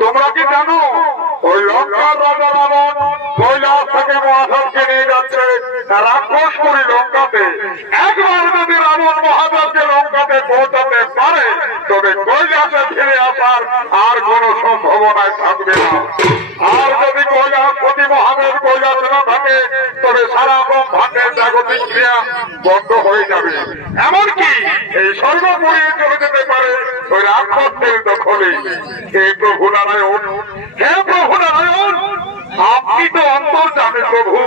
তোমরা কি জানো ওই লঙ্কার রাজা রাবণ কৈলাস থেকে মহাদেবকে নিয়ে যাচ্ছে রাক্ষস করে লঙ্কাতে। একবার যদি রাবণ মহাদেবকে লঙ্কাতে পৌঁছাতে পারে তবে কৈলাসে ফিরে আসার আর কোন সম্ভাবনায় থাকবে না। আর যদি কৈলাসপতি মহাদেব কৈলাস না থাকে তবে সারা ব্রহ্মাণ্ডের জাগতিক ক্রিয়া বন্ধ হয়ে যাবে। এমনকি এই স্বর্গপুরী চলে যেতে পারে ওই রাক্ষসদের দখলে। হে প্রভু নারায়ণ, হে প্রভু নারায়ণ, আপনি তো অন্তর জানেন প্রভু,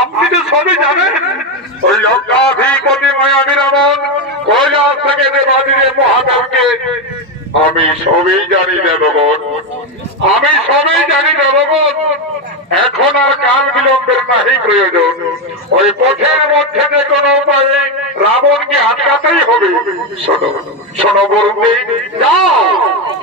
আপনি তো সবই জানেন। ওই লঙ্কাধিপতি মায়াবী রাবণ কৈলাস থেকে দেবাদিদেব মহাদেবকে আমি সবই জানি দেবগণ, আমি সবই জানি দেবগণ। এখন আর কাল বিলম্বের নাহি প্রয়োজন। ওই পথের মধ্যে যে কোনো উপায়ে রাবণকে আটকাতেই হবে। শোনো শোনো বরুণী, যাও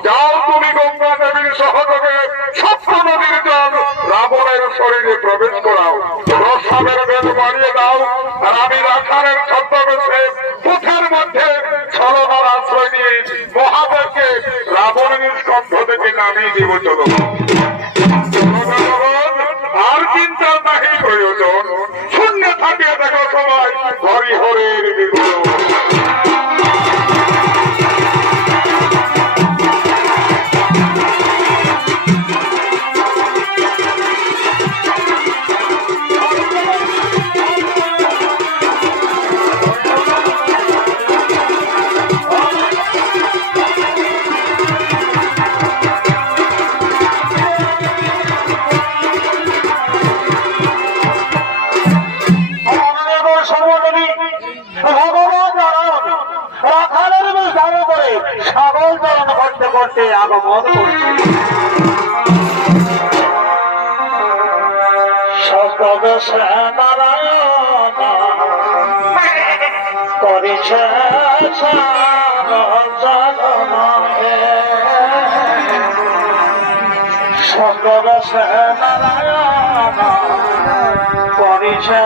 যাও, তুমি গঙ্গা দেবীর সহযোগে সপ্ত নদীর জল রাবণের শরীরে প্রবেশ করাও, প্রস্রাবের বেগ বাড়িয়ে দাও। আর আমি রাখালের ছদ্মবেশে পথের মধ্যে ছলনার আশ্রয় নিয়ে মহাদেবকে রাবণের স্কন্ধ থেকে নামিয়ে দিব। চলো আর চিন্তার নাহি প্রয়োজন। শূন্য থাকিয়ে দেখো সবাই হরিহরের বিগ্রহ। আগমন করছে নারায়ণ করেছে সর্বদেশে নারায়ণ করেছে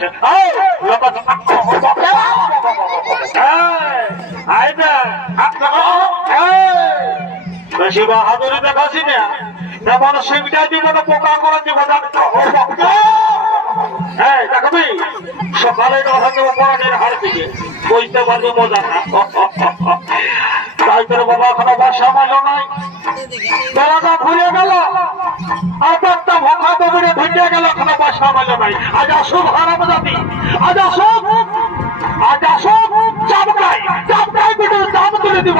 গেছে বেশি বাহাদুরি দেখাছি না এমন সিংটাই দিব না পোকা করে দিব দেখবি সকালে পড়ানোর হার দিকে বুঝতে পারবি মজা না তাই তোর বাবা এখনো বাসা মাইল নাই বেলাটা ঘুরে গেল আর একটা ভোকা কবরে ঢুকে গেল এখনো বাসা মাইল নাই আজ আসুক হারাম জাতি আজ আসুক চাপকাই বিটু দাম তুলে দিব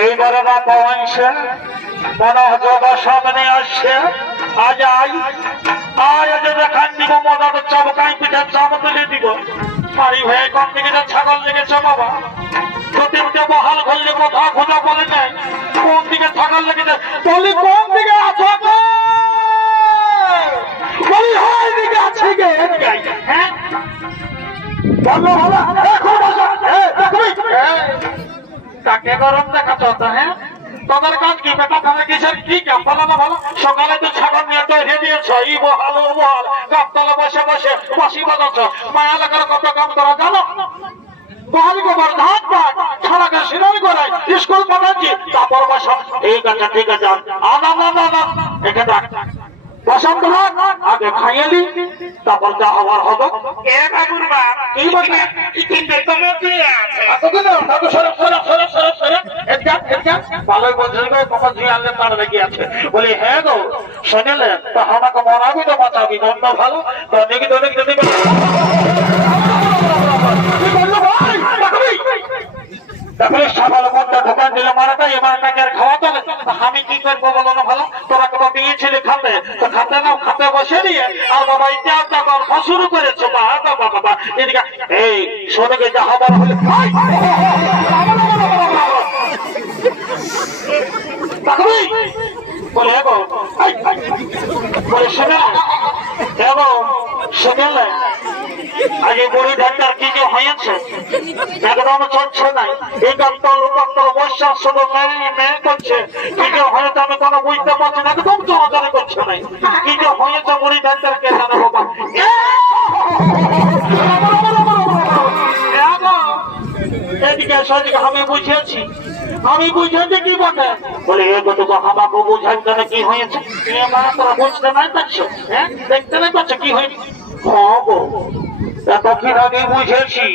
এইবারে না পৌঁছে মনে হচ্ছে সামনে আসছে আজ আজ দেখান দিব মজাটা চমকাই পিঠে চাপ তুলে দিব বাড়ি হয়ে কোন দিকে ছাগল লেগেছে বাবা প্রতিমকে বহাল করলে কোথাও খোঁজা বলে নাই কোন দিকে ছাগল লেগেছে বলি কোন দিকে আছে বলি হয় দিকে আছে গে হ্যাঁ বলো ভালো এখন তাকে গরম দেখাচ্ছ হ্যাঁ তোদের কাজ কি বেটা তাদের কিসের কি বলো না ভালো সকালে তো ছাগল নিয়ে তৈরি দিয়েছ ই বহাল ও বহাল গাছতলা বসে বসে বাসি বাজাচ্ছ মায়া লাগার কত কাম করা জানো বহাল গোবর ধান পাট ছাড়াকে সিনাই করাই স্কুল পাঠাচ্ছি তারপর বসা ঠিক আছে এখানে বসন্ত আগে খাইয়েলি তারপর যা হওয়ার হবে ভালোই বলছেন কখন ঝুঁ আনলে তার লেগে আছে বলি হ্যাঁ গো শুনেলে তো আমাকে মরাবি তো বাঁচাবি অন্য ভালো তো দেখি যদি তারপরে সকাল মধ্যে দোকান দিলে মারাটা এবার টাকে আর খাওয়াতে হবে আমি কি করবো বলো না ভালো তোরা কোনো দিয়েছিলি খাতে তো খাতে নাও খাতে বসে নিয়ে আর বাবা ইতিহাসটা গল্প শুরু করেছে বাবা এদিকে এই সোনাকে যা হবার হলে শুনে আজ এই বড়ি ধানটার কি যে হয়েছে একদম চলছে নাই এই ডাক্তার বর্ষার শুধু মেয়ে করছে কি যে হয়েছে আমি কোনো বুঝতে পারছি না একদম চলাচল করছে নাই কি যে হয়েছে বড়ি ধানটার কে জানে বাবা এদিকে সেদিকে আমি বুঝেছি কি বটে বলে এ কত আমাকে বুঝাই জানে কি হয়েছে তোরা বুঝতে নাই পারছো হ্যাঁ দেখতে নাই পারছো কি হয়েছে এতক্ষণ আগে বুঝেছি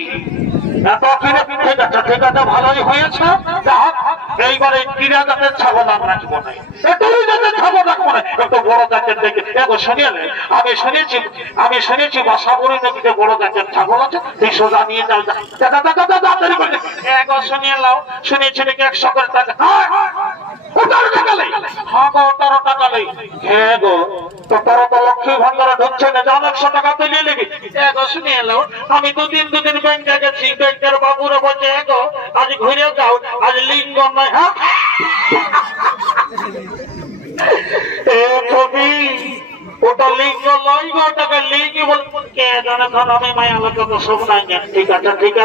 ঠিক আছে ভালোই হয়েছে এইবারে ক্রীড়া জাতের ছাগল আমরা রাখবো না এতই জাতের ছাগল রাখবো না একটু বড় জাতের দেখে দেখো শুনিয়ে আমি শুনেছি বাসাবুরি নদীতে বড় জাতের ছাগল আছে তুই সোজা নিয়ে যাও শুনিয়ে নাও শুনেছি নাকি 100 করে টাকা লক্ষ্মী ভান্ডারে ঢুকছে না যাও 100 টাকা তুই নিয়ে নিবি শুনিয়ে নাও আমি দুদিন ব্যাংকে গেছি ব্যাংকের বাবুরা বলছে এগো আজ ঘুরে যাও আজ লিঙ্গ নয় হ্যাঁ ওটা লিঙ্গ নয় গো ওটাকে লিঙ্গ বল কে জানে ধর আমি মায়া লোক সব নাই ঠিক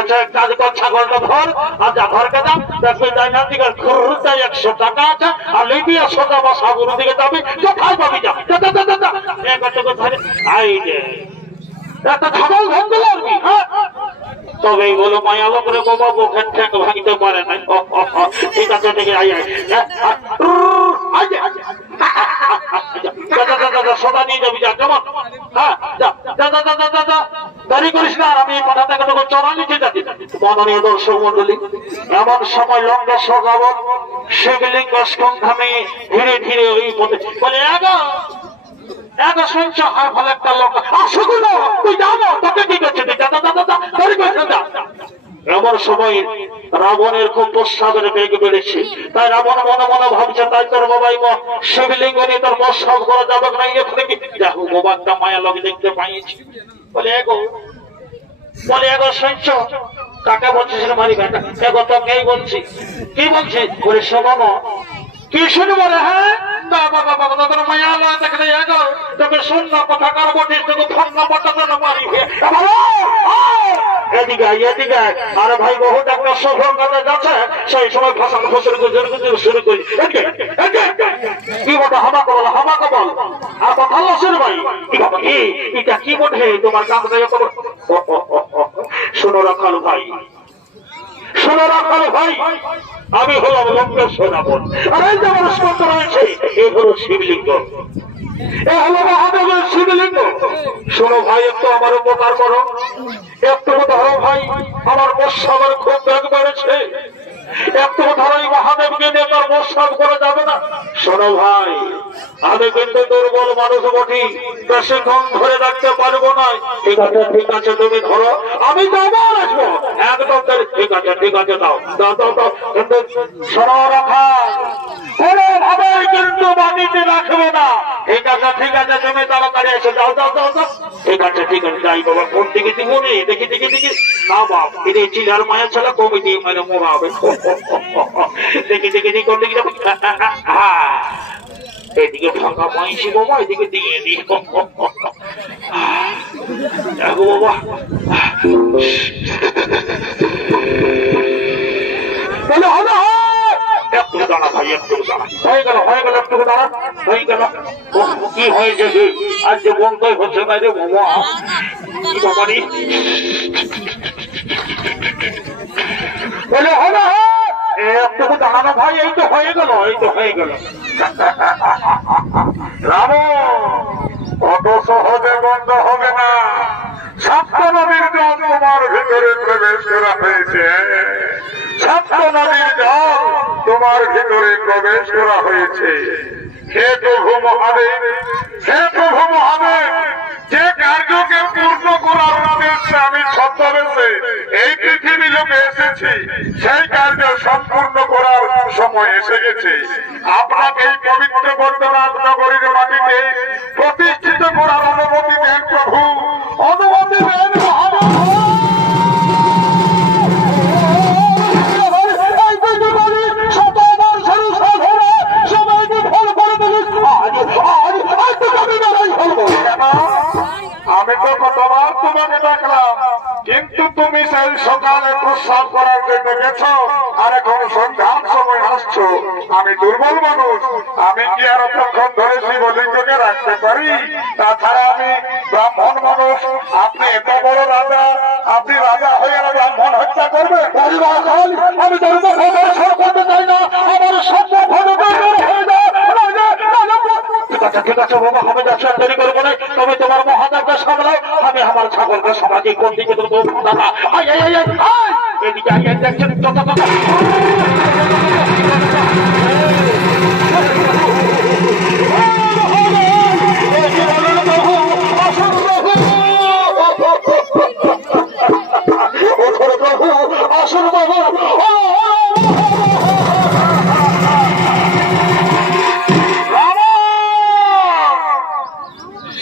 আছে কাজ কর ছাগলটা ভর আর যা ঘরকে দাও দেখবে যাই না দিকে ঘুরতে 100 টাকা আছে আর লিবিয়া সোজা বা সাবুর দিকে যাবি কোথায় পাবি যা ধরে আই যে একটা ছাগল ধরতে পারবি হ্যাঁ তবে বলো মায়া লোক রে বাবা মুখের ঠ্যাং ভাঙতে পারে না ঠিক আছে দেখে সোজা নিয়ে যাবি যা কেমন হ্যাঁ দেরি করিস না আর আমি কথা থেকে চড়া নিচে যাচ্ছি মাননীয় দর্শক মন্ডলী এমন সময় লঙ্কা সগাবন শিবলিঙ্গ স্কন্ধনে ধীরে ধীরে ওই পথে বলে এত শুনছ আর ভালো একটা লোক আসুগুলো তুই জানো তোকে কি করছে এমন সময় রাবণের খুব প্রস্তাবের বেগ বেড়েছে তাই রাবণ মনে মনে ভাবছে তাই তোর বাবাই শিবলিঙ্গ নিয়ে তোর প্রস্তাব করা যাবে না এখানে কি দেখো বাবাটা মায়া লোক দেখতে পাইছি বলে এগো শুনছ কাকে বলছিস রে মারি বেটা? দেখো তোকেই বলছি। কি বলছি? করে শোনো কি শুনবো রে? হ্যাঁ বাবা বাবা তোর মায়া লয় দেখলে এগো তোকে শূন্য কথা কার বটিস তোকে ফোন নম্বরটা তো মারি এদিকে এদিকে। আরে ভাই বহু একটা সফর কাজে যাচ্ছে সেই সময় ভাষা শুরু করি। কি বলতো হামাকে বল হামাকে বল আর কথা শুরু ভাই। এটা কি বটে তোমার কাম শোনো রাখাল ভাই, শোনো রাখাল ভাই, আমি হলাম লঙ্কের সেনাপতি। আর এই যে আমার স্পষ্ট রয়েছে এ হলো শিবলিঙ্গ, এ হলো মহাদেবের শিবলিঙ্গ। শোনো ভাই একটু আমার উপকার করো, একটু ধরো ভাই আমার প্রস্রাবের খুব বেগ বেড়েছে, একটু ধরো এই মহাদেবকে নিয়ে তার প্রস্রাব করে যাবে না। শোনো ভাই আমি কিন্তু দুর্বল মানুষ বটি, বেশিক্ষণ ধরে রাখতে পারবো না। ঠিক আছে ঠিক আছে তুমি ধরো, আমি যাবো আসবো একদম। ঠিক আছে ঠিক আছে দাও দাও দাও দাও। কিন্তু শোনো রাখা কোনোভাবে কিন্তু বাড়িতে রাখবে না। ঠিক আছে তুমি তাড়াতাড়ি এসে যাও যাও যাও যাও। ঠিক আছে যাই বাবা। কোন দিকে দিব রে? দেখি দেখি দেখি না বাপ এটা চিলার মায়ের ছেলে কবি দিয়ে মানে মোড়া হবে। দেখি দেখি দেখি কোন দিকে যাবো? এদিকে ফাঁকা পাইছি বাবা, এদিকে দিয়ে দিই। দেখো বাবা একটু দাঁড়া ভাই, একটু দাঁড়া। হয়ে গেল একটু দাঁড়া হয়ে গেল। কি হয়েছে আজ যে বন্ধই হচ্ছে না রে বাবা? কি বাবা রে বলে হবে একটু দাঁড়ানো ভাই। এই তো হয়ে গেল রাম অত সহজে বন্ধ হবে না। সপ্ত নদীর জল তোমার ভিতরে প্রবেশ করা হয়েছে, সপ্ত নদীর জল তোমার ভিতরে প্রবেশ করা হয়েছে। হে প্রভু মহাদেব, হে প্রভু মহাদেব, যে কার্যকে পূর্ণ করার উদ্দেশ্যে আমি ছদ্মবেশে এই পৃথিবী লোকে এসেছি সেই কার্য সম্পূর্ণ করার সময় এসে গেছে। আপনাকে এই পবিত্র বর্ধমান নগরীর মাটিতে প্রতিষ্ঠিত করার অনুমতি দেন প্রভু, অনুমতি দেন মহাদেব। আমি তো কতবার তোমাকে ডাকলাম কিন্তু তুমি সেই সকালে প্রস্রাব করার জন্য গেছো আর এখন সন্ধ্যার সময় আসছো। আমি দুর্বল মানুষ, আমি কি আর অতক্ষণ ধরে শিবলিঙ্গকে রাখতে পারি? তাছাড়া আমি ব্রাহ্মণ মানুষ, আপনি এত বড় রাজা, আপনি রাজা হয়ে ব্রাহ্মণ হত্যা করবে? আমি করতে চাই না, আমার সব ঠিক আছে বাবা, আমি যাচ্ছি দেরি করবো না। তুমি তোমার মহাদেবকে সামলাও, আমি আমার ছাগলকে সামলাচ্ছি। কোন দিকে দাদা এদিকে দেখছেন আসুন বাবু।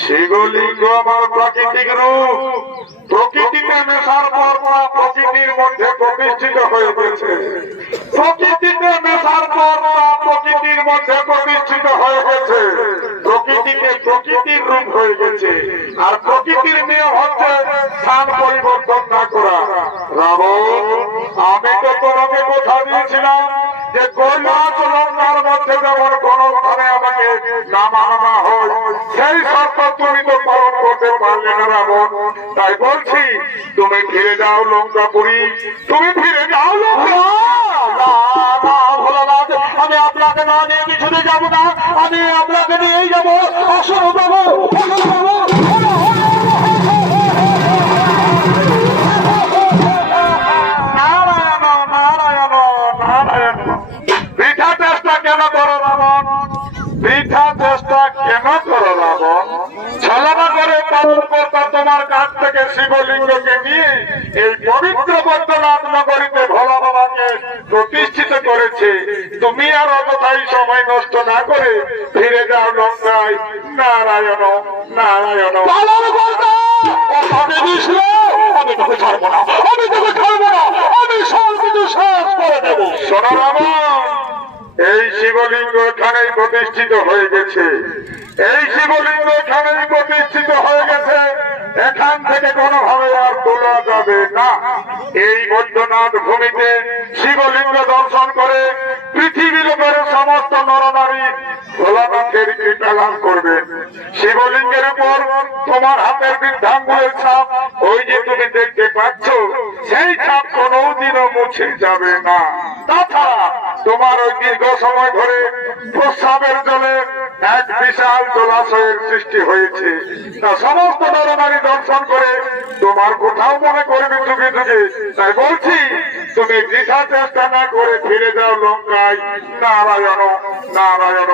শিবলিঙ্গ আমার প্রাকৃতিক রূপ, প্রকৃতিতে মেশার পর প্রকৃতির মধ্যে প্রতিষ্ঠিত হয়ে গেছে। প্রকৃতিতে মেশার পর প্রকৃতির মধ্যে প্রতিষ্ঠিত হয়ে গেছে। প্রকৃতিতে প্রকৃতির রূপ হয়ে গেছে। আর প্রকৃতির নিয়ম হচ্ছে স্থান পরিবর্তন না করা। রাবণ, আমি তো তোমাকে কথা দিয়েছিলাম যে কৈলাস লঙ্কার মধ্যে যেমন কোনো স্থানে আমাকে নামানো হয় সেই শর্ত তুমি তো পালন করতে পারলে না রাবণ। তাই বলছি তুমি ফিরে যাও লঙ্কাপুরী, তুমি ফিরে যাও লঙ্কা। আমি আপনাকে না নিয়ে কিছুতে যাবো না, আমি আপনাকে নিয়েই যাবো। আসুন বাবু, বৃথা চেষ্টা কেন করো রাবণ? বৃথা চেষ্টা কেন করো রাবণ? ছলনা করে পালন করতা তোমার কাছ থেকে শিবলিঙ্গকে নিয়ে এই পবিত্র বৈদ্যনাথ নগরীতে ভোলা বাবাকে প্রতিষ্ঠিত করেছে। তুমি আর অযথাই সময় নষ্ট না করে ফিরে যাও লঙ্কায়। নারায়ণ নারায়ণ। পালন করতে আমি আমি তোকে ছাড়বো না, আমি তোকে ছাড়বো না, আমি সব কিছু শেষ করে দেবো। শোনো রাবণ, এই শিবলিঙ্গ এখানেই প্রতিষ্ঠিত হয়ে গেছে, এই শিবলিঙ্গ এখানেই প্রতিষ্ঠিত হয়ে গেছে, এখান থেকে কোনোভাবে আর তোলা যাবে না। এই বৈদ্যনাথ ভূমিতে শিবলিঙ্গ দর্শন করে পৃথিবীর উপরে সমস্ত নরনারী ভোলানাথের কৃপা লাভ করবে। শিবলিঙ্গের উপর তোমার হাতের বৃদ্ধাঙ্গুলের ছাপ, ওই যে তুমি দেখতে পাচ্ছ, সেই ছাপ কোনোদিনও মুছে যাবে না। তাছাড়া তোমার ওই দীর্ঘ সময় ধরে প্রস্রাবের জলে এক বিশাল জলাশয়ের সৃষ্টি হয়েছে, তা সমস্ত নরনারী দর্শন করে তোমার কোথাও মনে করবে যুগে যুগে। তাই বলছি, তুমি বৃথা চেষ্টা না করে ফিরে যাও লঙ্কায়। নারায়ণ নারায়ণ।